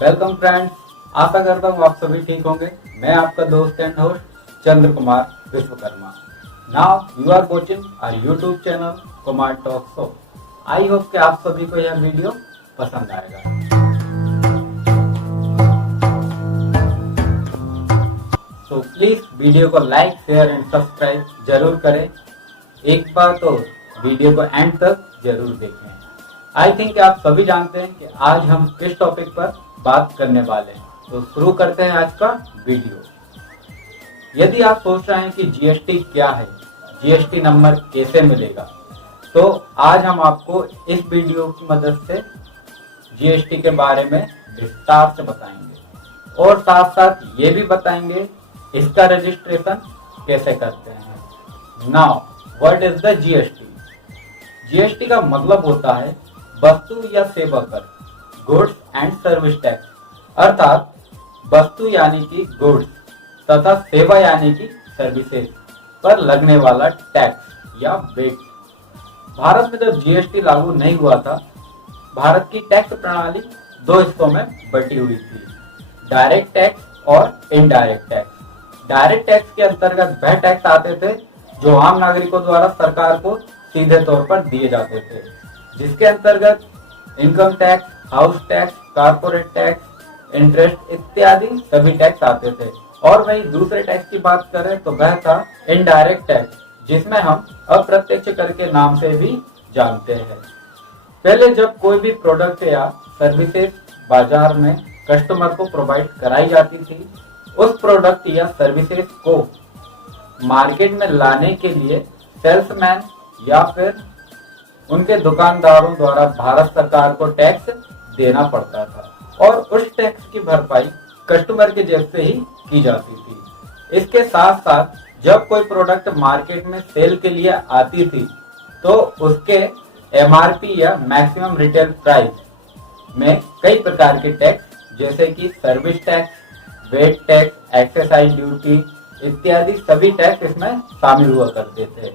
Welcome friends, आशा करता हूँ आप सभी ठीक होंगे। मैं आपका दोस्त and host Chandra Kumar Vishwakarma. Now you are watching our YouTube channel Kumar talk show. I hope कि आप सभी को यह वीडियो पसंद आएगा। तो प्लीज वीडियो को लाइक, शेयर एंड सब्सक्राइब जरूर करें। एक बार तो वीडियो को एंड तक जरूर देखें। आई थिंक आप सभी जानते हैं कि आज हम किस टॉपिक पर बात करने वाले हैं। तो शुरू करते हैं आज का वीडियो। यदि आप सोच रहे हैं कि जीएसटी क्या है, जीएसटी नंबर कैसे मिलेगा, तो आज हम आपको इस वीडियो की मदद से जीएसटी के बारे में विस्तार से बताएंगे और साथ साथ ये भी बताएंगे इसका रजिस्ट्रेशन कैसे करते हैं। Now what is the GST? GST का मतलब होता है वस्तु या सेवा कर, गुड्स एंड सर्विस टैक्स, अर्थात वस्तु यानी कि गुड्स तथा सेवा यानी कि सर्विसेज पर लगने वाला टैक्स या वेट। भारत में जब जीएसटी लागू नहीं हुआ था, भारत की टैक्स प्रणाली दो हिस्सों में बटी हुई थी, डायरेक्ट टैक्स और इनडायरेक्ट टैक्स। डायरेक्ट टैक्स के अंतर्गत वह टैक्स आते थे जो आम नागरिकों द्वारा सरकार को सीधे तौर पर दिए जाते थे, जिसके अंतर्गत income tax, house tax, corporate tax, interest इत्यादि सभी टैक्स आते थे। और वही दूसरे टैक्स की बात करें तो वह था इनडायरेक्ट टैक्स, जिसमें हम अप्रत्यक्ष कर के नाम से भी जानते हैं। पहले जब कोई भी प्रोडक्ट या सर्विसेज बाजार में कस्टमर को प्रोवाइड कराई जाती थी, उस प्रोडक्ट या सर्विसेज को मार्केट में लाने के लिए सेल्समैन या फिर उनके दुकानदारों द्वारा भारत सरकार को टैक्स देना पड़ता था और उस टैक्स की भरपाई कस्टमर के जेब से ही की जाती थी। इसके साथ साथ जब कोई प्रोडक्ट मार्केट में सेल के लिए आती थी तो उसके एमआरपी या मैक्सिमम रिटेल प्राइस में कई प्रकार के टैक्स जैसे कि service tax, VAT tax, excise duty इत्यादि सभी टैक्स इसमें शामिल हुआ करते थे।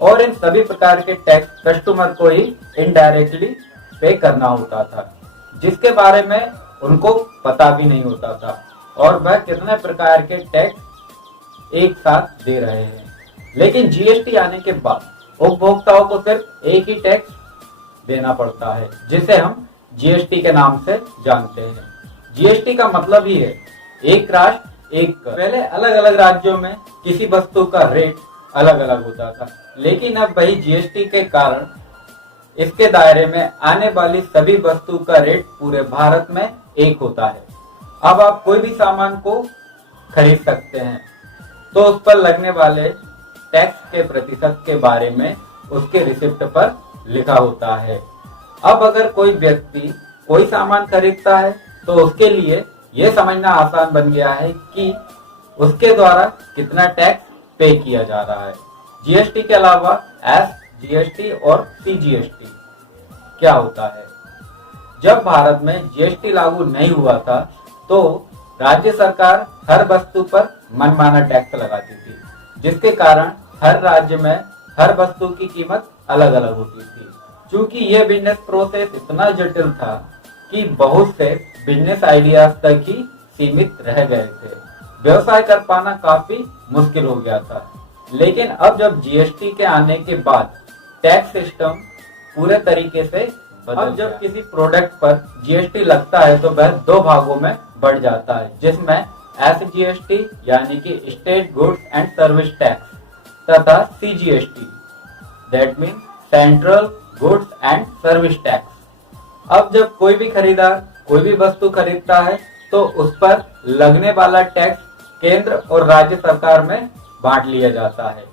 और इन सभी प्रकार के टैक्स कस्टमर को ही इनडायरेक्टली पे करना होता था, जिसके बारे में उनको पता भी नहीं होता था और वह कितने प्रकार के टैक्स एक साथ दे रहे हैं। लेकिन जीएसटी आने के बाद उपभोक्ताओं को सिर्फ एक ही टैक्स देना पड़ता है, जिसे हम जीएसटी के नाम से जानते हैं। जीएसटी का मतलब ही है एक राष्ट्र एक कर। पहले अलग अलग राज्यों में किसी वस्तु का रेट अलग अलग होता था, लेकिन अब वही जीएसटी के कारण इसके दायरे में आने वाली सभी वस्तु का रेट पूरे भारत में एक होता है। अब आप कोई भी सामान को खरीद सकते हैं तो उस पर लगने वाले टैक्स के प्रतिशत के बारे में उसके रिसिप्ट पर लिखा होता है। अब अगर कोई व्यक्ति कोई सामान खरीदता है तो उसके लिए यह समझना आसान बन गया है कि उसके द्वारा कितना टैक्स पे किया जा रहा है। जीएसटी के अलावा एसजीएसटी और सीजीएसटी क्या होता है? जब भारत में जीएसटी लागू नहीं हुआ था तो राज्य सरकार हर वस्तु पर मनमाना टैक्स लगाती थी, जिसके कारण हर राज्य में हर वस्तु की कीमत अलग अलग होती थी। चूंकि यह बिजनेस प्रोसेस इतना जटिल था कि बहुत से बिजनेस आइडियाज तक ही सीमित रह गए थे, व्यवसाय कर पाना काफी मुश्किल हो गया था। लेकिन अब जब जीएसटी के आने के बाद टैक्स सिस्टम पूरे तरीके से अब जब किसी प्रोडक्ट पर जीएसटी लगता है तो वह दो भागों में बढ़ जाता है, जिसमें एसजीएसटी यानी कि state goods and service tax तथा CGST that mean central goods and service tax. अब जब कोई भी खरीदार कोई भी वस्तु खरीदता है तो उस पर लगने वाला टैक्स केंद्र और राज्य सरकार में बांट लिया जाता है।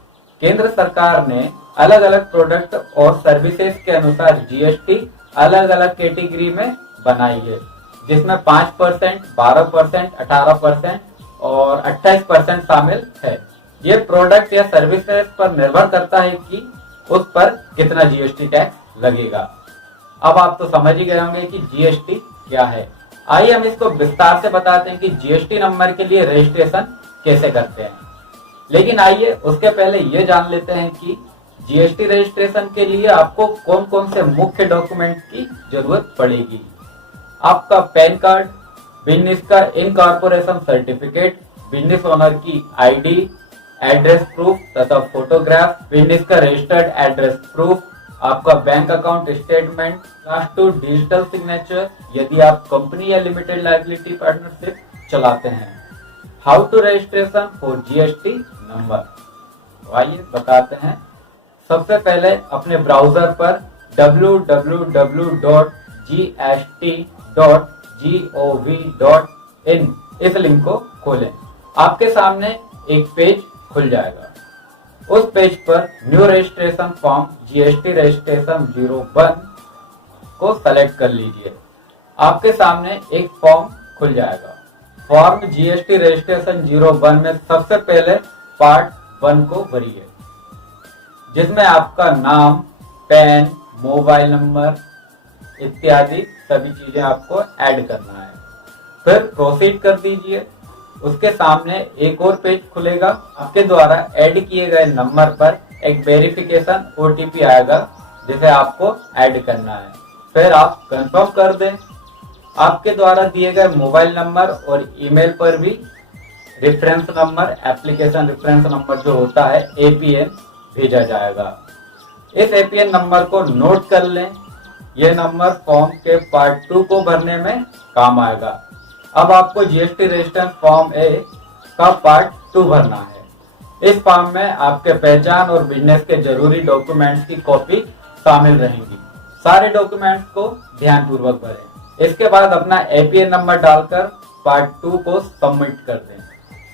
केंद्र सरकार ने अलग अलग प्रोडक्ट और सर्विसेज के अनुसार जीएसटी अलग अलग कैटेगरी में बनाई है, जिसमें 5%, 12%, 18% और 28% शामिल है। ये प्रोडक्ट या सर्विसेज पर निर्भर करता है कि उस पर कितना जीएसटी टैक्स लगेगा। अब आप तो समझ ही गए होंगे कि जीएसटी क्या है। आइए हम इसको विस्तार से बताते हैं कि जीएसटी नंबर के लिए रजिस्ट्रेशन कैसे करते हैं। लेकिन आइए उसके पहले ये जान लेते हैं कि जीएसटी रजिस्ट्रेशन के लिए आपको कौन कौन से मुख्य डॉक्यूमेंट की जरूरत पड़ेगी। आपका पैन कार्ड, बिजनेस का इनकॉर्पोरेशन सर्टिफिकेट, बिजनेस ओनर की आईडी, एड्रेस प्रूफ तथा फोटोग्राफ, बिजनेस का रजिस्टर्ड एड्रेस प्रूफ, आपका bank account statement, class 2 digital signature यदि आप कंपनी या लिमिटेड लायबिलिटी पार्टनरशिप चलाते हैं। How to registration for GST number, आइए बताते हैं। सबसे पहले अपने ब्राउजर पर www.gst.gov.in इस लिंक को खोलें। आपके सामने एक पेज खुल जाएगा। उस पेज पर new registration form GST registration 01 को सेलेक्ट कर लीजिए। आपके सामने एक फॉर्म खुल जाएगा। फॉर्म जीएसटी रजिस्ट्रेशन 01 में सबसे पहले पार्ट 1 को भरिए, जिसमें आपका नाम, पैन, मोबाइल नंबर इत्यादि सभी चीजें आपको ऐड करना है। फिर प्रोसीड कर दीजिए। उसके सामने एक और पेज खुलेगा। आपके द्वारा ऐड किए गए नंबर पर एक वेरिफिकेशन ओटीपी आएगा, जिसे आपको ऐड करना है। फिर आप कंफर्म कर दें। आपके द्वारा दिए गए मोबाइल नंबर और ईमेल पर भी reference number, application reference number जो होता है एपीएन, भेजा जाएगा। इस एपीएन नंबर को नोट कर लें। यह नंबर फॉर्म के पार्ट 2 को भरने में काम आएगा। अब आपको जीएसटी रजिस्ट्रेशन फॉर्म ए का पार्ट 2 भरना है। इस फॉर्म में आपके पहचान और बिजनेस के जरूरी डॉक्यूमेंट्स की कॉपी शामिल रहेंगी। सारे डॉक्यूमेंट्स को ध्यानपूर्वक भरें। इसके बाद अपना एपीएन नंबर डालकर पार्ट 2 को सबमिट कर दें।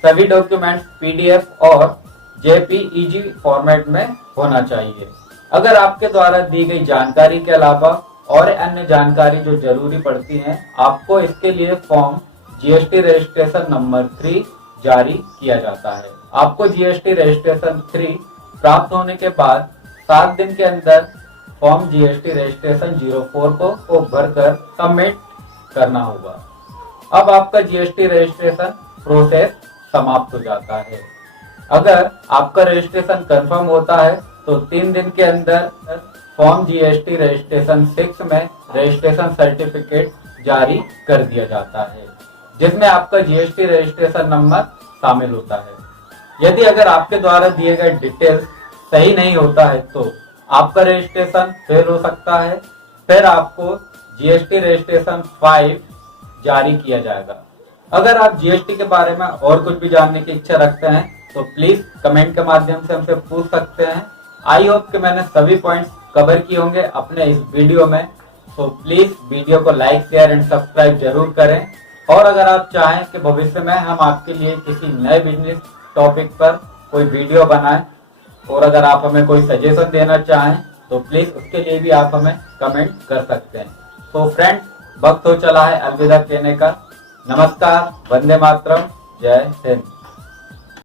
सभी डॉक्यूमेंट्स पीडीएफ और जेपीईजी फॉर्मेट में होना चाहिए। अगर आपके द्वारा दी गई जानकारी के अलावा और अन्य जानकारी जो जरूरी पड़ती है, आपको इसके लिए फॉर्म जीएसटी रजिस्ट्रेशन नंबर 3 जारी किया जाता है। आपको जीएसटी रजिस्ट्रेशन 3 प्राप्त होने के बाद 7 दिन के अंदर फॉर्म जीएसटी रजिस्ट्रेशन 04 को भरकर सबमिट करना होगा। अब आपका जीएसटी रजिस्ट्रेशन प्रोसेस समाप्त हो जाता है। अगर आपका रजिस्ट्रेशन कंफर्म होता है तो 3 दिन के अंदर फॉर्म जीएसटी रजिस्ट्रेशन 6 में रजिस्ट्रेशन सर्टिफिकेट जारी कर दिया जाता है, जिसमें आपका जीएसटी रजिस्ट्रेशन नंबर शामिल होता है। यदि अगर आपके द्वारा दिए गए डिटेल्स सही नहीं होता है तो आपका रजिस्ट्रेशन फेल हो सकता है। फिर आपको जीएसटी रजिस्ट्रेशन 5 जारी किया जाएगा। अगर आप जीएसटी के बारे में और कुछ भी जानने की इच्छा रखते हैं तो प्लीज कमेंट के माध्यम से हमसे पूछ सकते हैं। आई होप कि मैंने सभी पॉइंट्स कवर किए होंगे अपने इस वीडियो में। तो प्लीज वीडियो को लाइक, शेयर एंड सब्सक्राइब जरूर करें। और अगर आप चाहें कि भविष्य में हम आपके लिए किसी नए बिजनेस टॉपिक पर कोई वीडियो बनाएं, और अगर आप हमें कोई सजेशन देना चाहें तो प्लीज उसके लिए भी आप हमें कमेंट कर सकते हैं। तो फ्रेंड्स, वक्त हो चला है अलविदा कहने का। नमस्कार, वंदे मातरम, जय हिंद।